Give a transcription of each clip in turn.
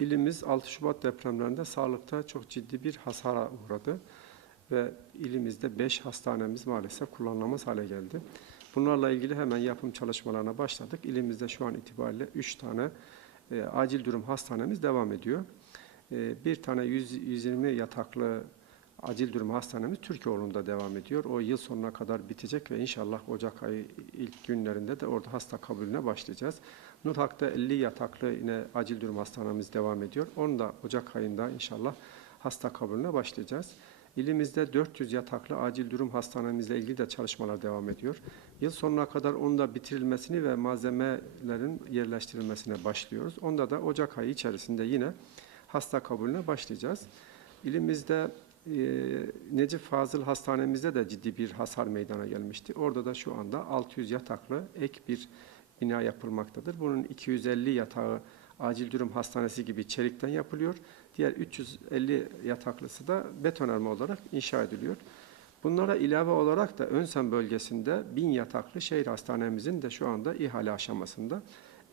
İlimiz 6 Şubat depremlerinde sağlıkta çok ciddi bir hasara uğradı ve ilimizde 5 hastanemiz maalesef kullanılamaz hale geldi. Bunlarla ilgili hemen yapım çalışmalarına başladık. İlimizde şu an itibariyle 3 tane e, acil durum hastanemiz devam ediyor. E, bir tane 100, 120 yataklı acil durum hastanemiz Türkiyeoğlu'nda devam ediyor. O yıl sonuna kadar bitecek ve inşallah Ocak ayı ilk günlerinde de orada hasta kabulüne başlayacağız. Nurhak'ta 50 yataklı yine acil durum hastanemiz devam ediyor. Onu da Ocak ayında inşallah hasta kabulüne başlayacağız. İlimizde 400 yataklı acil durum hastanemizle ilgili de çalışmalar devam ediyor. Yıl sonuna kadar onun da bitirilmesini ve malzemelerin yerleştirilmesine başlıyoruz. Onda da Ocak ayı içerisinde yine hasta kabulüne başlayacağız. İlimizde e, Necip Fazıl Hastanemizde de ciddi bir hasar meydana gelmişti. Orada da şu anda 600 yataklı ek bir bina yapılmaktadır. Bunun 250 yatağı acil durum hastanesi gibi çelikten yapılıyor. Diğer 350 yataklısı da betonarme olarak inşa ediliyor. Bunlara ilave olarak da Önsem bölgesinde 1000 yataklı şehir hastanemizin de şu anda ihale aşamasında.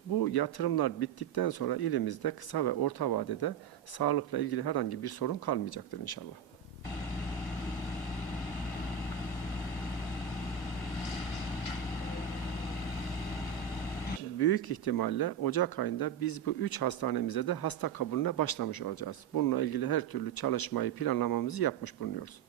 Bu yatırımlar bittikten sonra ilimizde kısa ve orta vadede sağlıkla ilgili herhangi bir sorun kalmayacaktır inşallah. Büyük ihtimalle Ocak ayında biz bu üç hastanemize de hasta kabulüne başlamış olacağız. Bununla ilgili her türlü çalışmayı planlamamızı yapmış bulunuyoruz.